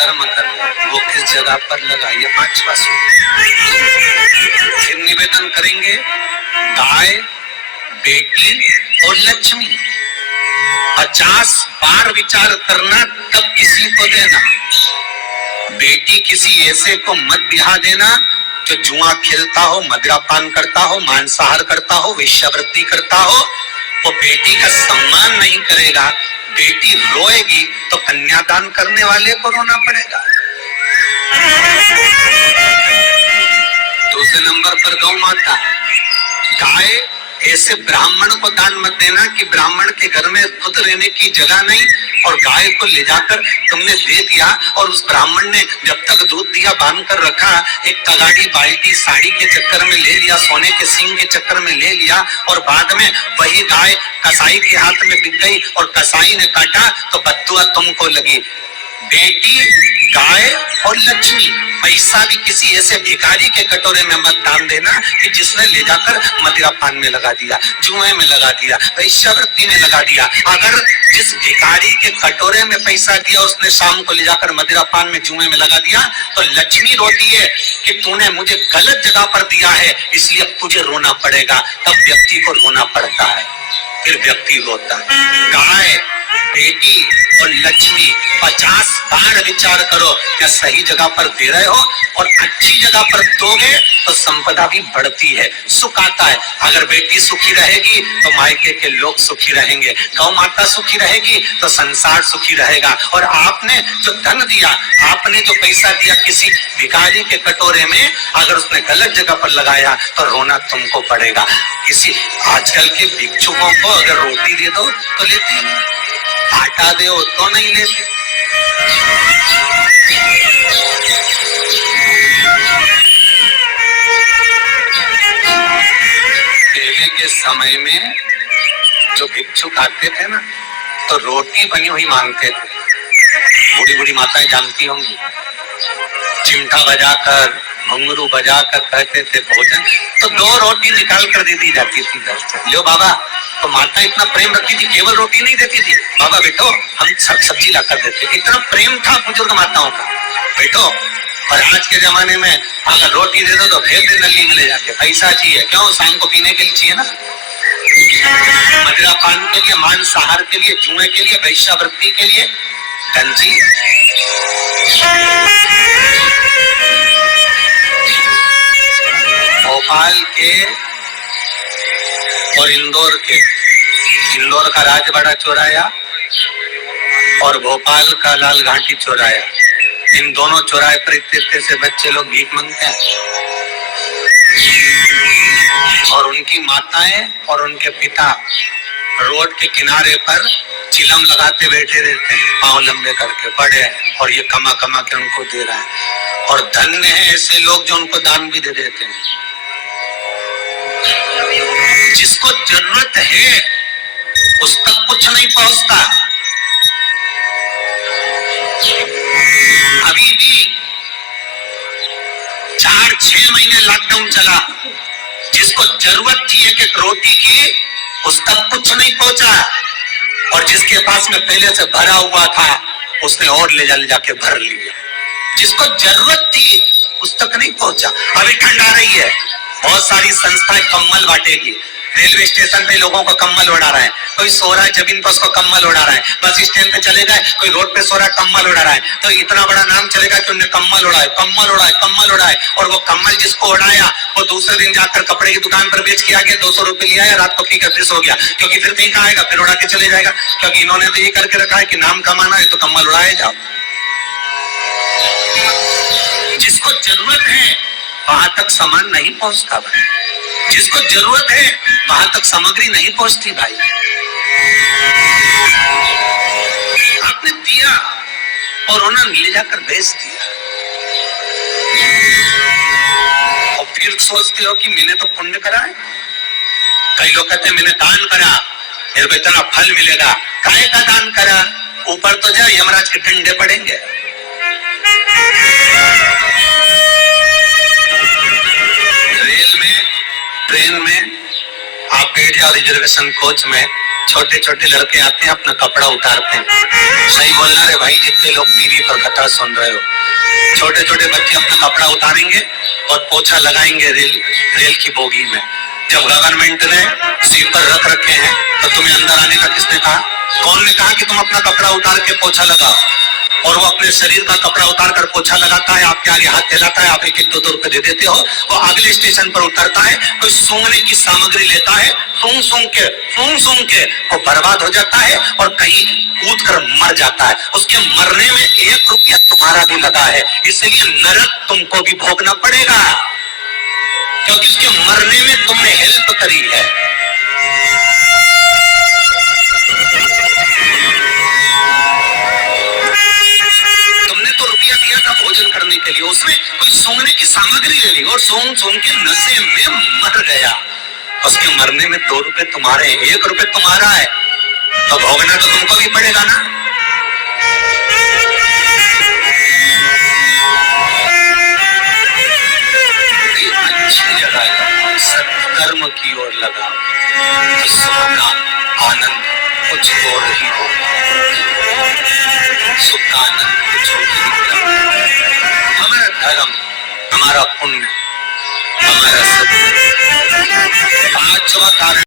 कर्म करो वो किस जगह पर लगा, ये 5वां सूत्र। फिर निवेदन करेंगे, गाय, बेटी और लक्ष्मी 50 बार विचार करना तब किसी को देना। बेटी किसी ऐसे को मत ब्याह देना जो जुआ खेलता हो, मदिरापान करता हो, मांसाहार करता हो, वेश्यावृत्ति करता हो। वो बेटी का सम्मान नहीं करेगा, बेटी रोएगी तो कन्यादान करने वाले को रोना पड़ेगा। दूसरे नंबर पर गौ माता। गाय ऐसे ब्राह्मण को दान मत देना कि ब्राह्मण के घर में खुद रहने की जगह नहीं और गाय को ले जाकर तुमने दे दिया और उस ब्राह्मण ने जब तक दूध दिया बांध कर रखा, एक तगाड़ी बाल्टी साड़ी के चक्कर में ले लिया, सोने के सींग के चक्कर में ले लिया और बाद में वही गाय कसाई के हाथ में बिक गई और कसाई ने काटा तो बद्दुआ तुमको लगी। बेटी, गाय और लक्ष्मी, पैसा भी किसी ऐसे भिखारी के कटोरे में मत दान देना कि जिसने ले जाकर मदिरापान में लगा दिया, जुए में लगा दिया, वेश्यावृत्ति में लगा दिया। अगर जिस भिखारी के कटोरे में पैसा दिया उसने शाम को ले जाकर मदिरापान में जुए में लगा दिया तो लक्ष्मी रोती है कि तूने मुझे गलत जगह पर दिया है इसलिए अब तुझे रोना पड़ेगा। तब व्यक्ति को रोना पड़ता है, फिर व्यक्ति रोता है। गाय, बेटी और लक्ष्मी 50 बार विचार करो क्या सही जगह पर दे रहे हो, और अच्छी जगह पर दोगे तो संपदा भी बढ़ती है, सुख आता है। अगर बेटी सुखी रहेगी तो मायके के लोग सुखी रहेंगे, गौ माता सुखी रहेगी तो संसार सुखी रहेगा। और आपने जो धन दिया, आपने जो पैसा दिया किसी भिखारी के कटोरे में, अगर उसने गलत जगह पर लगाया तो रोना तुमको पड़ेगा। किसी आजकल के भिक्षुकों को अगर रोटी दे दो तो लेते ही नहीं, आटा दो तो नहीं लेते। पहले के समय में जो भिक्षुक आते थे ना तो रोटी बनी हुई मांगते थे। बूढ़ी बूढ़ी माताएं जानती होंगी, चिमटा बजाकर, घुंघरू बजाकर कहते थे भोजन, तो 2 रोटी निकाल कर दे दी जाती थी घर से। लो बाबा, तो माता इतना प्रेम रखती थी, केवल रोटी नहीं देती थी, बाबा बैठो हम सब्जी ला कर देते। इतना प्रेम था बुजुर्ग माताओं का, बैठो। और आज के जमाने में अगर रोटी दे दो तो भेज दे नली में ले जाके, पैसा चाहिए, क्यों? शाम को पीने के लिए चाहिए ना, मदिरापान के लिए, मांसाहार के लिए, जुए के लिए, वेश्यावृत्ति के लिए। गंजी भोपाल के और इंदौर के, इंदौर का राजवाड़ा चौराया और भोपाल का लाल घाटी चौराया, इन दोनों चौराहे पर इतने से बच्चे लोग भीख मांगते हैं और उनकी माताएं और उनके पिता रोड के किनारे पर चिलम लगाते बैठे रहते हैं, पांव लंबे करके बड़े, और ये कमा कमा के उनको दे रहा है। और धन्य है ऐसे लोग जो उनको दान भी दे देते हैं। जिसको जरूरत है उस तक कुछ नहीं पहुंचता। अभी भी 4-6 महीने लॉकडाउन चला, जिसको जरूरत थी एक रोटी की उस तक कुछ नहीं पहुंचा, और जिसके पास में पहले से भरा हुआ था उसने और ले जाके भर लिया। जिसको जरूरत थी उस तक नहीं पहुंचा। अभी ठंड आ रही है, बहुत सारी संस्थाएं कम्बल बांटेगी, रेलवे स्टेशन पे लोगों को कम्बल उड़ा रहा है, कोई सो रहा है जमीन पर उसको कम्बल उड़ा रहा है, बस स्टैंड पे चले गए कोई रोड पे सो रहा है कम्बल उड़ा रहा है, तो इतना बड़ा नाम चलेगा कि उन्हें कम्बल उड़ाए, कम्बल उड़ाए, कम्बल उड़ाए। और वो कम्बल जिसको उड़ाया वो दूसरे दिन जाकर कपड़े की दुकान पर बेच के आ गया, 200 रुपए लिया है, रात को पीकर फिर सो गया, क्योंकि फिर कहीं का आएगा, फिर उड़ा के चले जाएगा, क्योंकि इन्होंने तो ये करके रखा है कि नाम कमाना है तो कम्बल उड़ाए जाओ। जिसको जरूरत है वहां तक सामान नहीं पहुंचता भाई, जिसको जरूरत है वहां तक सामग्री नहीं पहुंचती भाई। आपने दिया और उन्होंने ले जाकर बेच दिया, और फिर सोचते हो कि मैंने तो पुण्य करा है। कई लोग कहते हैं मैंने दान करा, मेरे को इतना फल मिलेगा। काहे का दान करा? ऊपर तो जा, यमराज के डंडे पड़ेंगे। रेल में, ट्रेन में आप बैठ जाओ रिजर्वेशन कोच में, छोटे छोटे लड़के आते हैं, अपना कपड़ा उतारते हैं। सही बोलना रे भाई, जितने लोग टीवी पर कथा सुन रहे हो, छोटे छोटे बच्चे अपना कपड़ा उतारेंगे और पोछा लगाएंगे रेल की बोगी में। जब गवर्नमेंट ने स्वीपर रख रखे हैं तो तुम्हें अंदर आने का किसने कहा? कौन ने कहा कि तुम अपना कपड़ा उतार के पोछा लगाओ? और वो अपने शरीर का कपड़ा उतार कर पोछा लगाता है, आपके आगे हाथ फैलाता है, आप 1-1 2-2 रुपए दे देते हो। वो अगले स्टेशन पर उतरता है, कोई सूंघने की सामग्री लेता है, सूंघ सूंघ के वो बर्बाद हो जाता है और कहीं कूद कर मर जाता है। उसके मरने में 1 रुपया तुम्हारा भी लगा है, इसलिए नरक तुमको भी भोगना पड़ेगा, क्योंकि उसके मरने में तुमने हेल्प करी है। तुमने तो रुपया दिया था भोजन करने के लिए, उसमें कोई सूंघने की सामग्री ले ली और सूंघ के नशे में मर गया। उसके मरने में 2 रुपए तुम्हारे हैं, 1 रुपए तुम्हारा है, तो भोगना तो तुमको भी पड़ेगा ना। अच्छी जगह लगाओ, सत्कर्म की ओर लगाओ, तो सुख का आनंद कुछ और ही होगा। सुख का आनंद कुछ और ही होगा। हमारा धर्म, हमारा पुण्य, हमारा सत्य, 5वां कारण